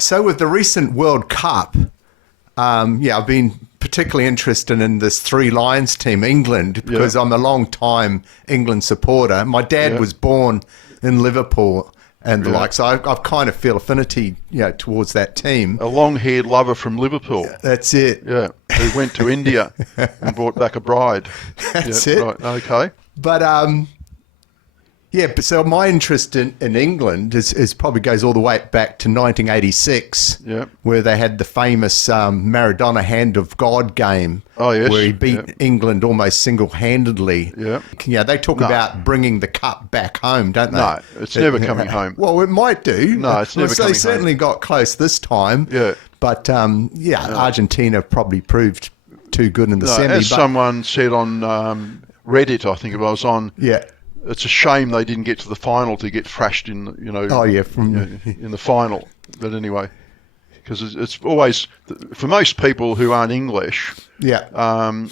So with the recent World Cup, I've been particularly interested in this Three Lions team, England, because I'm a long time England supporter. My dad was born in Liverpool and the like, so I've kind of feel affinity, towards that team. A long-haired lover from Liverpool. That's it. Yeah, who went to India and brought back a bride. That's it. Right. Okay. But but so my interest in England is probably goes all the way back to 1986, where they had the famous Maradona Hand of God game, where he beat England almost single-handedly. Yeah, they talk about bringing the cup back home, don't they? No, it's never coming home. Well, it might do. No, it's never coming home. They certainly got close this time. Yeah. But, Argentina probably proved too good in the semi. As someone said on Reddit, I think it was on... It's a shame they didn't get to the final to get thrashed in, in the final. But anyway, because it's always, for most people who aren't English, the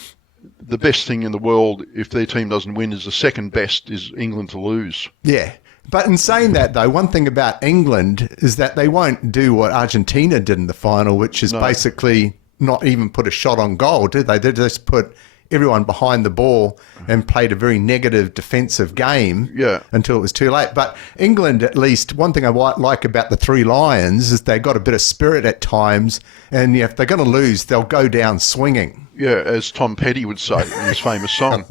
best thing in the world, if their team doesn't win, is the second best is England to lose. Yeah. But in saying that, though, one thing about England is that they won't do what Argentina did in the final, which is basically not even put a shot on goal, do they? They just put everyone behind the ball and played a very negative defensive game until it was too late. But England, at least, one thing I like about the Three Lions is they got a bit of spirit at times, and if they're going to lose, they'll go down swinging. Yeah, as Tom Petty would say in his famous song.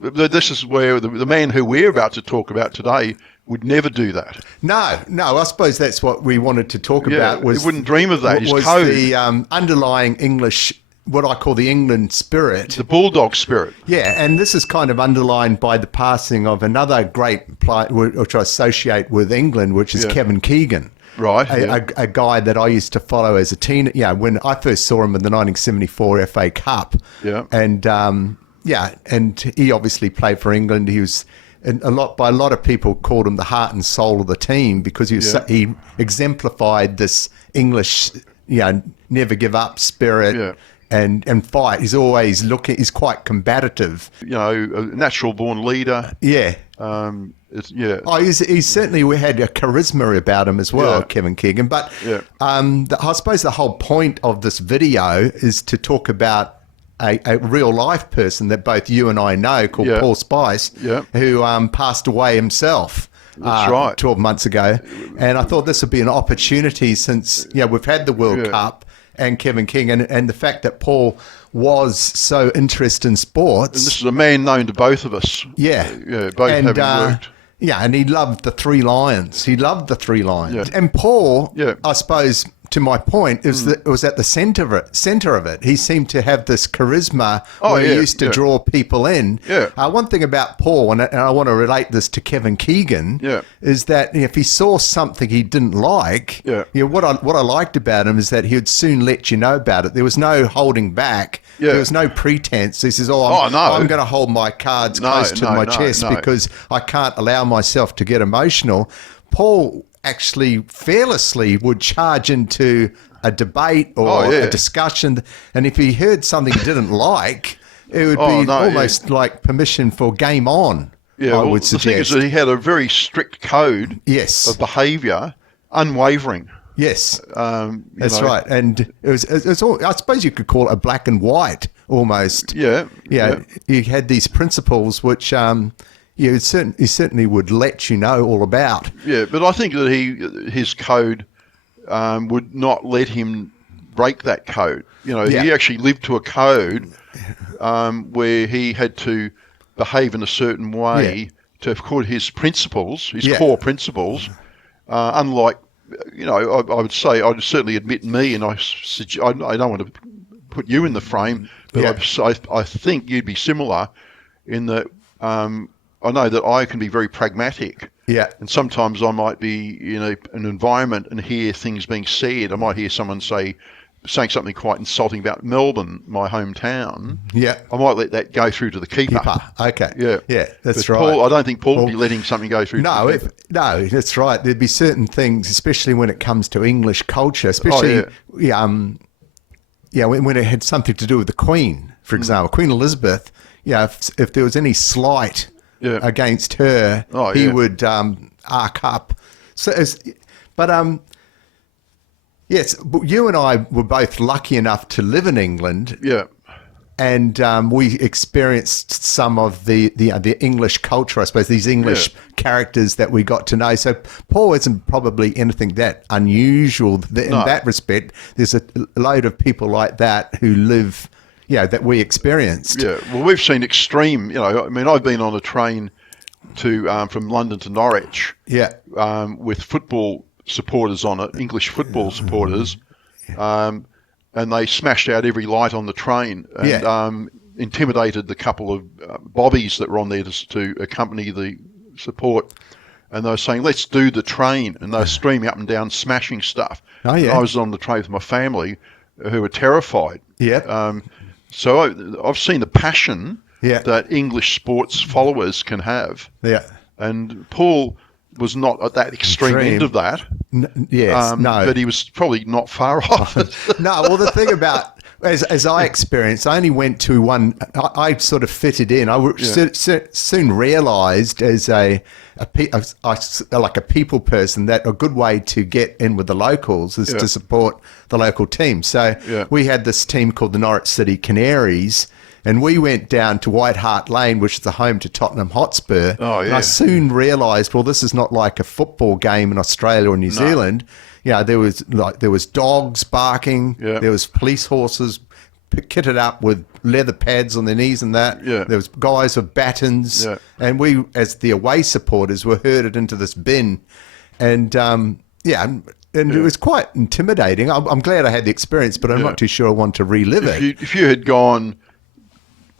This is where the man who we're about to talk about today would never do that. No, I suppose that's what we wanted to talk about. He wouldn't dream of that. His was code. The underlying English, what I call the England spirit. The Bulldog Spirit. Yeah, and this is kind of underlined by the passing of another great player, which I associate with England, which is Kevin Keegan. Right. A guy that I used to follow as a teen. When I first saw him in the 1974 FA Cup. Yeah. And, and he obviously played for England. He was... And a lot of people called him the heart and soul of the team because he exemplified this English, never give up spirit and fight. He's always he's quite combative. A natural born leader. Yeah. He certainly had a charisma about him as well, Kevin Keegan. But I suppose the whole point of this video is to talk about a real life person that both you and I know called Paul Spice, who passed away himself. That's right. 12 months ago. And I thought this would be an opportunity since we've had the World Cup and Kevin Keegan and the fact that Paul was so interested in sports. And this is a man known to both of us. Yeah. Both having worked. Yeah, and he loved the Three Lions. Yeah. And Paul, I suppose, to my point, was at the center of it. He seemed to have this charisma where he used to draw people in. Yeah. One thing about Paul, and I want to relate this to Kevin Keegan, is that if he saw something he didn't like, what I liked about him is that he would soon let you know about it. There was no holding back. Yeah. There was no pretense. He says, I'm going to hold my cards close to my chest because I can't allow myself to get emotional. Paul actually fearlessly would charge into a debate or a discussion, and if he heard something he didn't like, it would be almost like permission for game on. Yeah, I would suggest. The thing is that he had a very strict code of behaviour, unwavering. Yes, that's right, and it was all, I suppose you could call it a black and white almost. Yeah. He had these principles which he certainly would let you know all about. Yeah, but I think that his code would not let him break that code. He actually lived to a code where he had to behave in a certain way to put his principles, his core principles, unlike, I would say, I'd certainly admit me, and I don't want to put you in the frame, but I think you'd be similar in that I know that I can be very pragmatic. Yeah. And sometimes I might be in an environment and hear things being said. I might hear someone saying something quite insulting about Melbourne, my hometown. Yeah. I might let that go through to the keeper. Okay. Yeah. Yeah, that's right. Paul, I don't think Paul would be letting something go through to the keeper. No, that's right. There'd be certain things, especially when it comes to English culture, especially when it had something to do with the Queen, for example. Queen Elizabeth, if there was any slight against her, he would arc up. So, Yes, but you and I were both lucky enough to live in England. Yeah. And we experienced some of the English culture, I suppose, these English characters that we got to know. So Paul isn't probably anything that unusual in that respect. There's a load of people like that who live, that we experienced. Yeah, well, we've seen extreme, I mean, I've been on a train to from London to Norwich with football supporters on it, English football supporters. And they smashed out every light on the train and intimidated the couple of bobbies that were on there to accompany the support. And they were saying, let's do the train. And they were streaming up and down, smashing stuff. Oh, yeah. And I was on the train with my family who were terrified. Yeah. So I've seen the passion that English sports followers can have. Yeah. And Paul was not at that extreme end of that. No. But he was probably not far off. No, well, the thing about, as I experienced, I only went to one, I sort of fitted in. I soon realised as like a people person that a good way to get in with the locals is to support the local team. So we had this team called the Norwich City Canaries, and we went down to White Hart Lane, which is the home to Tottenham Hotspur. Oh, yeah. And I soon realised, well, this is not like a football game in Australia or New Zealand. There was dogs barking. Yeah. There was police horses kitted up with leather pads on their knees and that. Yeah. There was guys with batons. Yeah. And we, as the away supporters, were herded into this bin. And, it was quite intimidating. I'm glad I had the experience, but I'm not too sure I want to relive it. If you had gone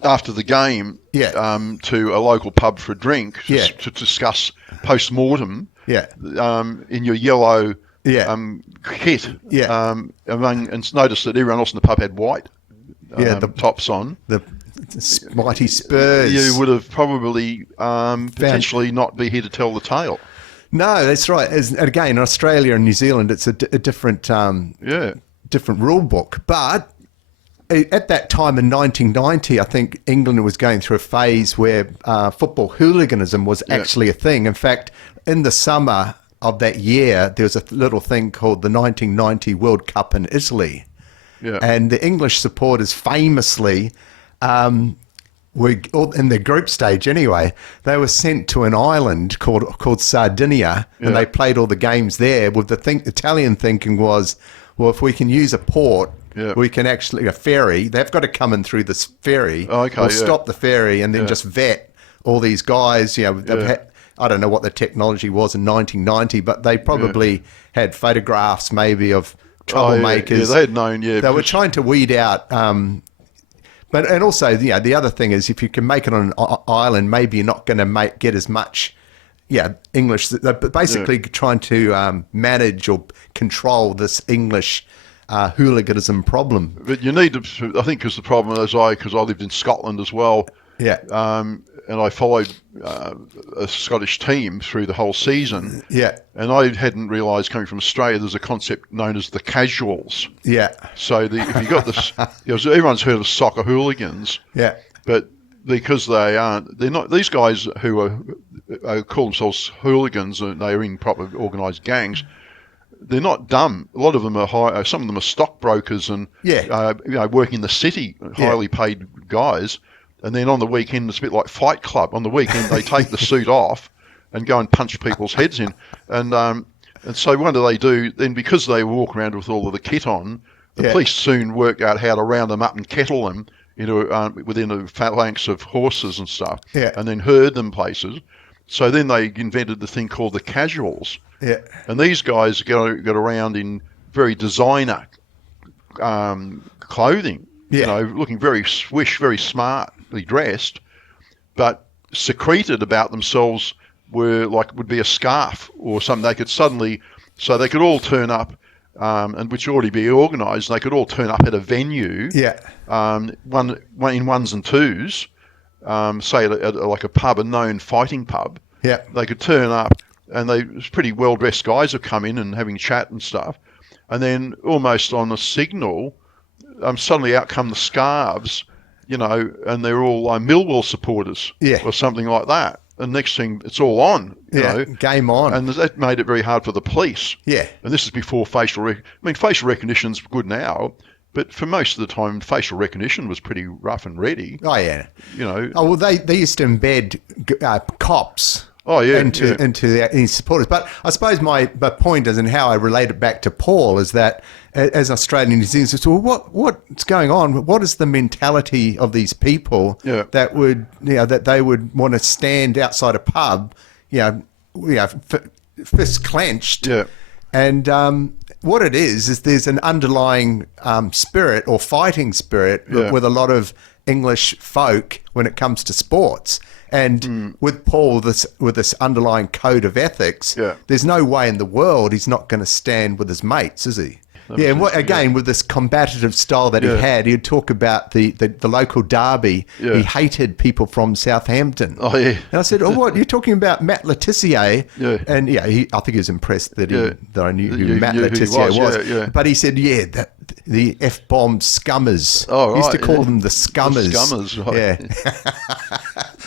after the game to a local pub for a drink to discuss post-mortem in your yellow kit and noticed that everyone else in the pub had white the tops on. The mighty Spurs. You would have probably potentially not be here to tell the tale. No, that's right. Again, in Australia and New Zealand, it's a different different rule book. But at that time in 1990, I think England was going through a phase where football hooliganism was actually a thing. In fact, in the summer of that year, there was a little thing called the 1990 World Cup in Italy. Yeah. And the English supporters famously were, in the group stage anyway, they were sent to an island called Sardinia, and they played all the games there with the Italian thinking was, well, if we can use a port, we can actually, a ferry, they've got to come in through this ferry. We'll stop the ferry and then just vet all these guys. I don't know what the technology was in 1990, but they probably had photographs maybe of troublemakers. They had known, They were trying to weed out. And also, the other thing is if you can make it on an island, maybe you're not going to get as much English. They're basically trying to manage or control this English hooliganism problem. But you need to, I think, because the problem is because I lived in Scotland as well. Yeah. And I followed a Scottish team through the whole season. Yeah. And I hadn't realised coming from Australia, there's a concept known as the casuals. Yeah. So if you got this, everyone's heard of soccer hooligans. Yeah. But because they're not, these guys who call themselves hooligans, and they're in proper organised gangs, they're not dumb. A lot of them are some of them are stockbrokers and work in the city, highly paid guys. And then on the weekend, it's a bit like Fight Club. On the weekend, they take the suit off and go and punch people's heads in. And so what do? Then because they walk around with all of the kit on, the police soon work out how to round them up and kettle them within a phalanx of horses and stuff, and then herd them places. So then they invented the thing called the casuals. Yeah. And these guys go around in very designer clothing, looking very swish, very smartly dressed, but secreted about themselves would be a scarf or something. They could they could all turn up, and which already be organised. They could all turn up at a venue, one in ones and twos, say at like a pub, a known fighting pub. Yeah, they could turn up, and pretty well dressed guys have come in and having chat and stuff, and then almost on a signal, suddenly out come the scarves, and they're all Millwall supporters, or something like that. And next thing, it's all on. You know? Game on. And that made it very hard for the police. Yeah. And this is before facial facial recognition's good now, but for most of the time, facial recognition was pretty rough and ready. Oh, yeah. You know. Oh, well, they used to embed cops. Oh, yeah. Into the supporters. But I suppose my point is, and how I relate it back to Paul, is that as Australian New Zealanders, well, what's going on? What is the mentality of these people that would, that they would want to stand outside a pub, fist clenched, and what it is there's an underlying spirit or fighting spirit with a lot of English folk when it comes to sports. And with Paul, with this underlying code of ethics, there's no way in the world he's not going to stand with his mates, is he? And with this combative style that he had, he'd talk about the local derby. He hated people from Southampton. Oh, yeah. And I said, oh, what? You're talking about Matt Letizia? Yeah. And, I think he was impressed that I knew who Matt Letizia was. Yeah. But he said, the F-bomb scummers. Oh, right. He used to call them the scummers. The scummers, right. Yeah.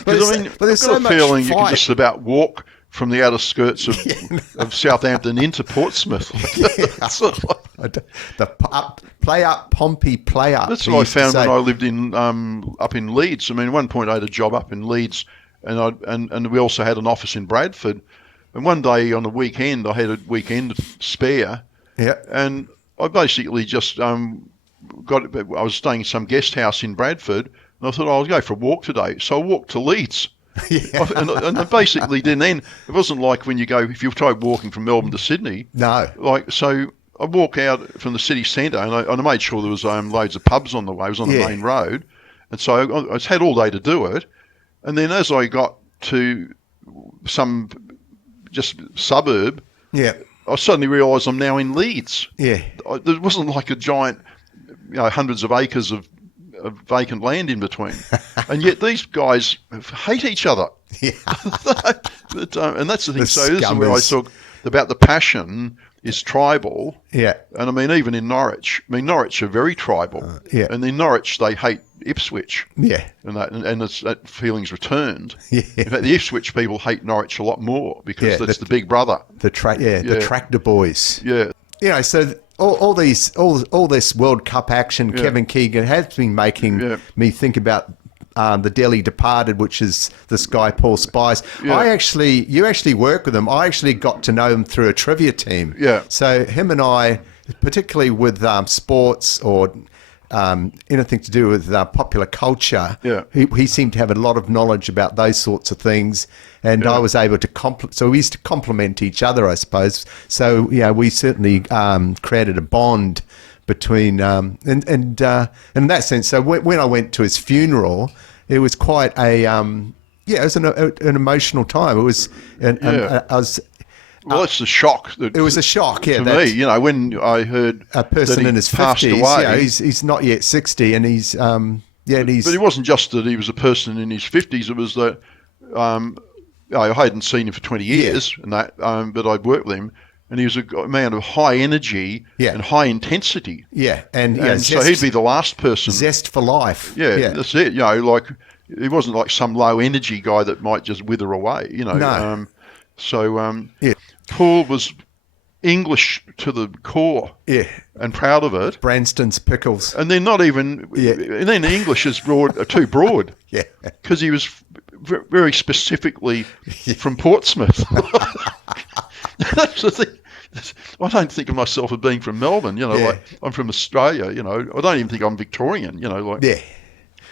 But there's so much feeling fight. You can just about walk from the outer skirts of Southampton into Portsmouth. Play up, Pompey, play up. That's what I found when I lived in up in Leeds. I mean, at one point I had a job up in Leeds, and we also had an office in Bradford. And one day on the weekend, I had a weekend spare. Yeah. And I basically just I was staying in some guest house in Bradford, and I thought, I'll go for a walk today. So I walked to Leeds. And I basically didn't end. It wasn't like when you go, if you try walking from Melbourne to Sydney. No. So I walk out from the city centre, and I made sure there was loads of pubs on the way. It was on the main road. And so I had all day to do it. And then as I got to some just suburb, I suddenly realised I'm now in Leeds. Yeah. There wasn't like a giant, hundreds of acres of vacant land in between, and yet these guys hate each other. Yeah. And that's the thing. So this is where I talk about the passion is tribal. Yeah. And I mean, even in Norwich, Norwich are very tribal. And in Norwich, they hate Ipswich. Yeah. And that feeling's returned. Yeah. In fact, the Ipswich people hate Norwich a lot more because that's the big brother. The tractor boys. Yeah. So all this World Cup action, Kevin Keegan has been making me think about the Dearly Departed, which is this guy Paul Spice. Yeah. You actually work with him. I actually got to know him through a trivia team. Yeah. So him and I, particularly with sports or anything to do with popular culture, he seemed to have a lot of knowledge about those sorts of things. And I was able to so we used to complement each other, I suppose. So we certainly created a bond between and in that sense. So when I went to his funeral, it was quite a it was an emotional time. It was I was. Well, it's a shock. It was a shock, to me. When I heard a person in his 50s, he's not yet 60, and he's But it wasn't just that he was a person in his 50s. It was that. I hadn't seen him for 20 years, and that, but I'd worked with him, and he was a man of high energy and high intensity. Yeah, and so he'd be the last person. Zest for life. Yeah, that's it. Like he wasn't like some low energy guy that might just wither away. No. Paul was English to the core. Yeah, and proud of it. Branston's pickles. And then not even. Yeah. And then English is too broad. Yeah, because he was very specifically from Portsmouth. That's the thing. I don't think of myself as being from Melbourne. Like I'm from Australia. I don't even think I'm Victorian.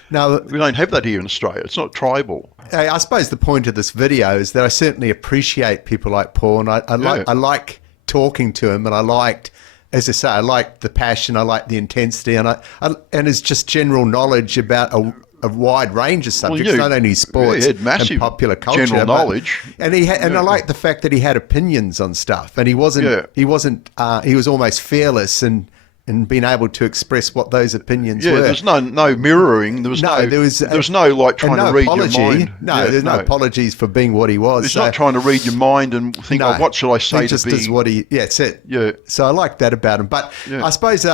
No, we don't have that here in Australia. It's not tribal. I suppose the point of this video is that I certainly appreciate people like Paul, and I like talking to him, and I liked, as I say, I liked the passion, I liked the intensity, and and his just general knowledge about a wide range of subjects, not only sports and popular culture, general knowledge. And I like the fact that he had opinions on stuff, and he was almost fearless and being able to express what those opinions were. There's no mirroring. There was no like trying to read apology. Your mind. There's no apologies for being what he was. He's not trying to read your mind and think, what should I say he just to be? Is what he, that's it. Yeah. So I like that about him. But I suppose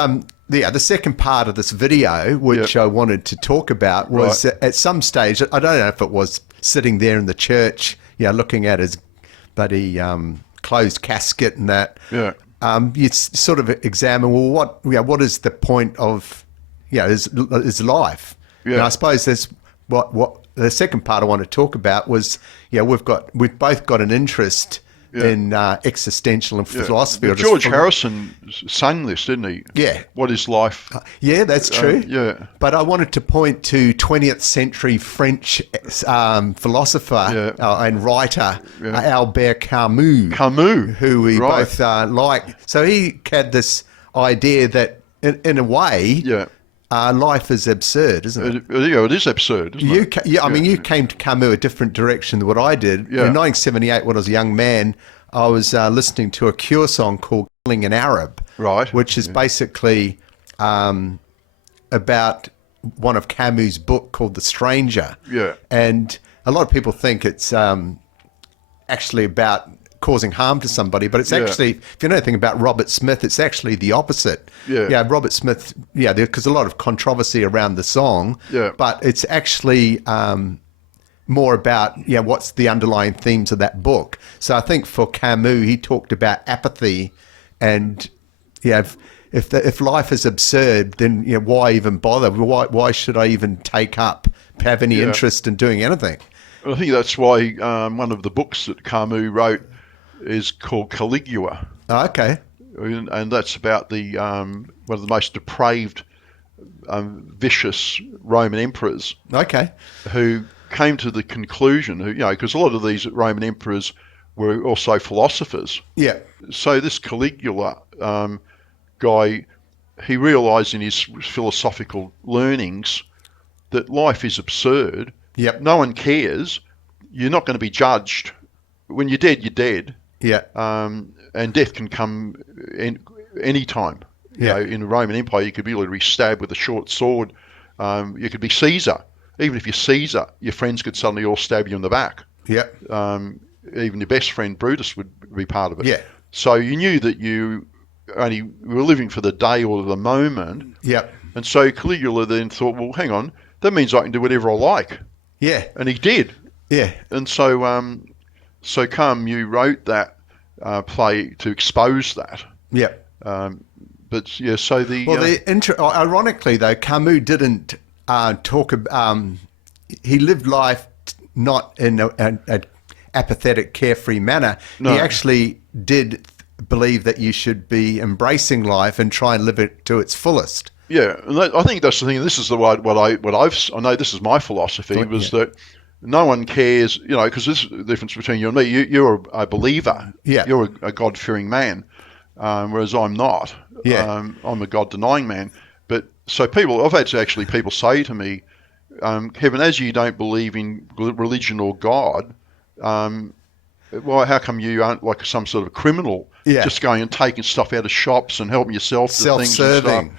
the second part of this video, which I wanted to talk about, was at some stage, I don't know if it was sitting there in the church, looking at his bloody closed casket and that. Yeah. You sort of examine, well, what is the point of his life? Yeah. And I suppose that's what the second part I want to talk about was, we've both got an interest in existential and philosophy. Well, George Harrison sang this, didn't he? Yeah. What is life? Yeah, that's true. Yeah. But I wanted to point to 20th century French philosopher and writer Albert Camus. Who we both like. So he had this idea that, in a way, life is absurd, isn't it? It is absurd, isn't it? I mean, you came to Camus a different direction than what I did. In 1978, when I was a young man, I was listening to a Cure song called Killing an Arab, which is basically about one of Camus' book called The Stranger. Yeah. And a lot of people think it's actually about causing harm to somebody, but it's actually, if you know anything about Robert Smith, it's actually the opposite. Robert Smith, because a lot of controversy around the song, but it's actually more about what's the underlying themes of that book. So I think for Camus, he talked about apathy, and if life is absurd, then why even bother? Why should I even have any interest in doing anything? I think that's why one of the books that Camus wrote is called Caligula. Oh, okay. And that's about the one of the most depraved, vicious Roman emperors. Okay. Who came to the conclusion, because a lot of these Roman emperors were also philosophers. Yeah. So this Caligula guy, he realised in his philosophical learnings that life is absurd. Yep. No one cares. You're not going to be judged. When you're dead, you're dead. Yeah. And death can come any time. Yeah. In the Roman Empire, you could be literally stabbed with a short sword. You could be Caesar. Even if you're Caesar, your friends could suddenly all stab you in the back. Yeah. Even your best friend Brutus would be part of it. Yeah. So you knew that you only were living for the day or the moment. Yeah. And so Caligula then thought, well, hang on, that means I can do whatever I like. Yeah. And he did. Yeah. And so so Camus wrote that play to expose that. Yeah. But yeah, so the ironically though, Camus didn't talk about. He lived life not in an apathetic, carefree manner. No. He actually did believe that you should be embracing life and try and live it to its fullest. Yeah, and I think that's the thing. This is I know this is my philosophy that no one cares, because this is the difference between you and me. You're a believer. Yeah. You're a God-fearing man, whereas I'm not. Yeah. I'm a God-denying man. But so I've had people say to me, Kevin, as you don't believe in religion or God, how come you aren't like some sort of criminal, just going and taking stuff out of shops and helping yourself to things and stuff?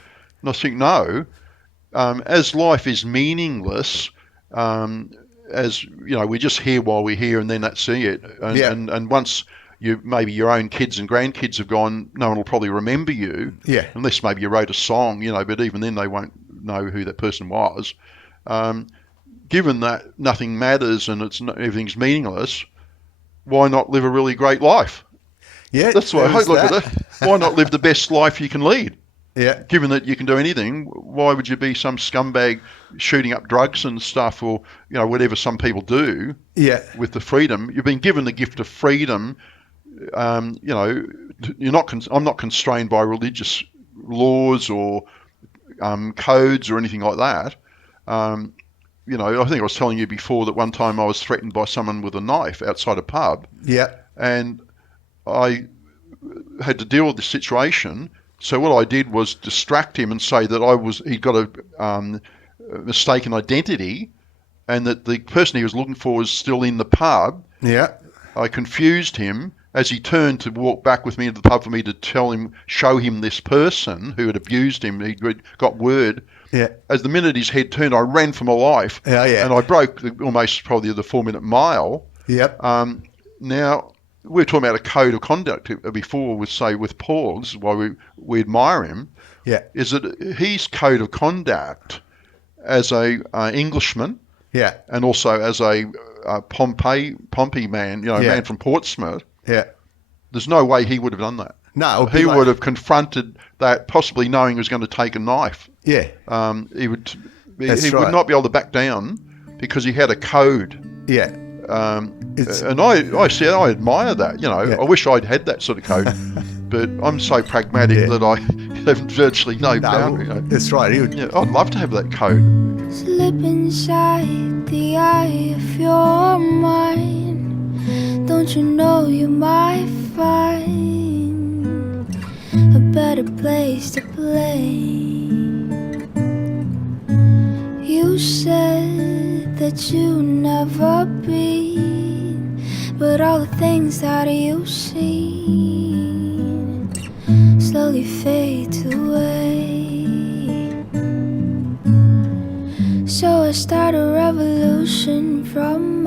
And I think, no, as life is meaningless, as we're just here while we're here, and then that's it. And once maybe your own kids and grandkids have gone, no one will probably remember you. Yeah. Unless maybe you wrote a song, but even then they won't know who that person was. Given that nothing matters and everything's meaningless, why not live a really great life? Yeah. That's why I look at it. Why not live the best life you can lead? Yeah. Given that you can do anything, why would you be some scumbag shooting up drugs and stuff, or whatever some people do? Yeah. With the freedom, you've been given the gift of freedom. I'm not constrained by religious laws or codes or anything like that. I think I was telling you before that one time I was threatened by someone with a knife outside a pub. Yeah. And I had to deal with the situation. So what I did was distract him and say that he'd got a mistaken identity, and that the person he was looking for was still in the pub. Yeah. I confused him as he turned to walk back with me to the pub for me to show him this person who had abused him. He got word. Yeah. As the minute his head turned, I ran for my life. Yeah. And I broke almost probably the 4-minute mile. Yep. Now, we were talking about a code of conduct before with Paul. This is why we admire him. Yeah. Is that his code of conduct as a Englishman. Yeah. And also as a Pompey man, man from Portsmouth. Yeah. There's no way he would have done that. No. He would have confronted that, possibly knowing he was going to take a knife. Yeah. He would not be able to back down because he had a code. Yeah. And I admire that. I wish I'd had that sort of code, but I'm so pragmatic that I have virtually no boundary. That's right. I'd love to have that code. Slip inside the eye of your mind. Don't you know you might find a better place to play? You said that you never been, but all the things that you've seen slowly fade away. So I start a revolution from